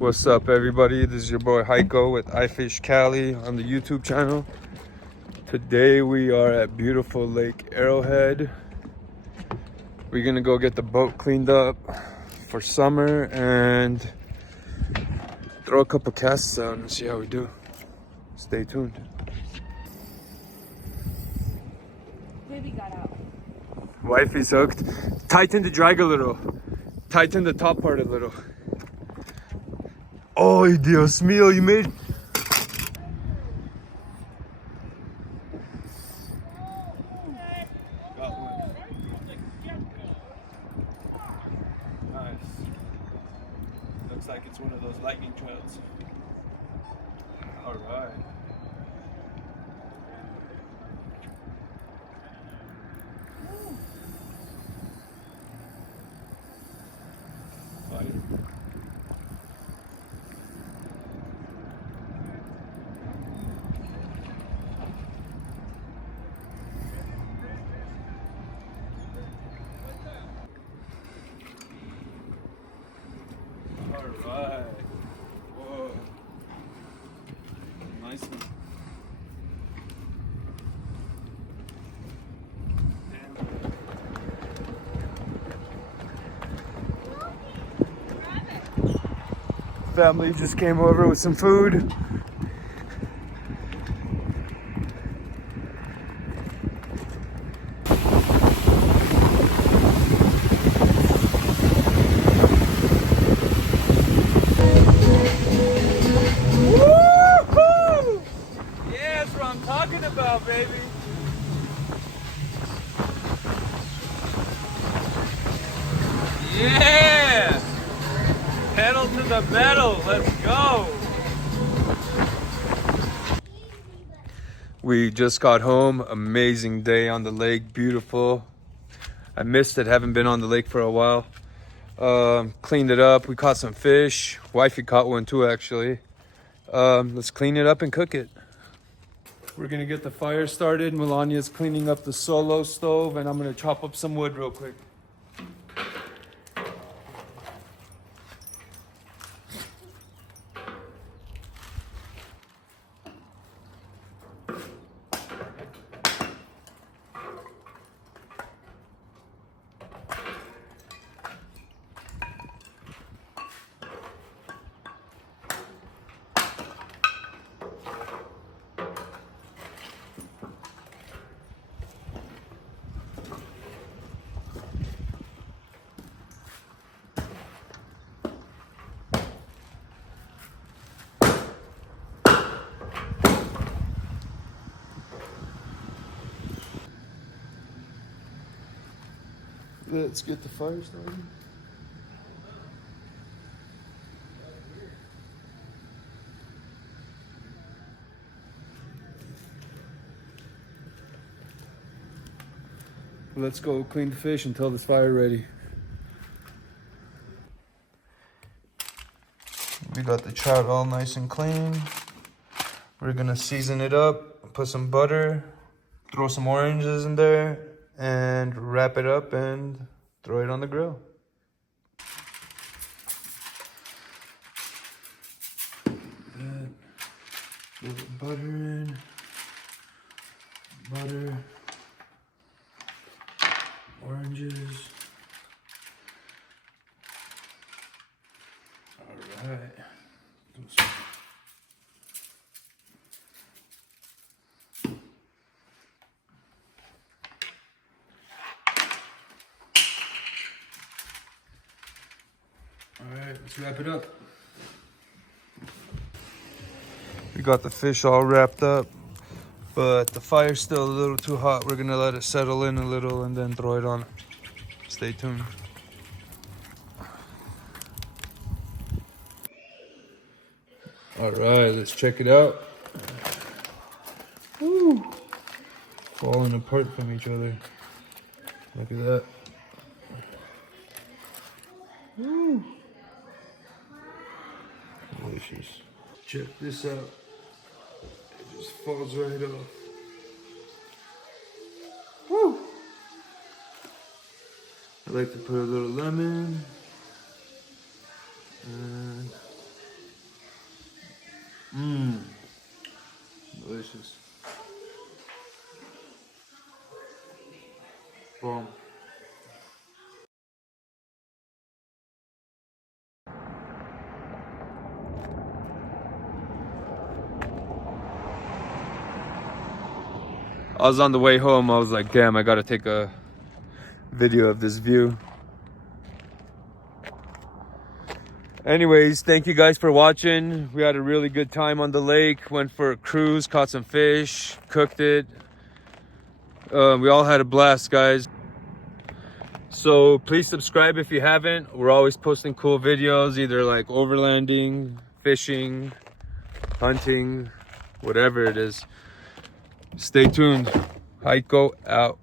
What's up, everybody? This is your boy Heiko with iFish Cali on the YouTube channel. Today we are at beautiful Lake Arrowhead. We're gonna go get the boat cleaned up for summer and throw a couple casts out and see how we do. Stay tuned. Baby got out. Wifey's hooked. Tighten the drag a little. Tighten the top part a little. Oh, Dios mío, you made... Nice. Looks like it's one of those lightning trouts. All right. Alright. Whoa. Nice one. Family just came over with some food. Woo-hoo! Yeah, that's what I'm talking about, baby. Yeah! Pedal to the metal, let's go! We just got home, amazing day on the lake, beautiful. I missed it, haven't been on the lake for a while. Cleaned it up, we caught some fish. Wifey caught one too, actually. Let's clean it up and cook it. We're gonna get the fire started. Melania's cleaning up the solo stove and I'm gonna chop up some wood real quick. Let's get the fire started. Let's go clean the fish until this fire ready. We got the trout all nice and clean. We're gonna season it up, put some butter, throw some oranges in there, and wrap it up and throw it on the grill. Good. A little butter in. Butter. Oranges. All right. All right, let's wrap it up. We got the fish all wrapped up, but the fire's still a little too hot. We're gonna let it settle in a little and then throw it on. Stay tuned. All right, let's check it out. Woo. Falling apart from each other. Look at that. Woo. Delicious. Check this out. It just falls right off. Woo. I like to put a little lemon and Delicious. Boom. I was on the way home. I was like, damn, I gotta take a video of this view. Anyways, thank you guys for watching. We had a really good time on the lake. Went for a cruise, caught some fish, cooked it. We all had a blast, guys. So please subscribe if you haven't. We're always posting cool videos, either like overlanding, fishing, hunting, whatever it is. Stay tuned. Heiko out.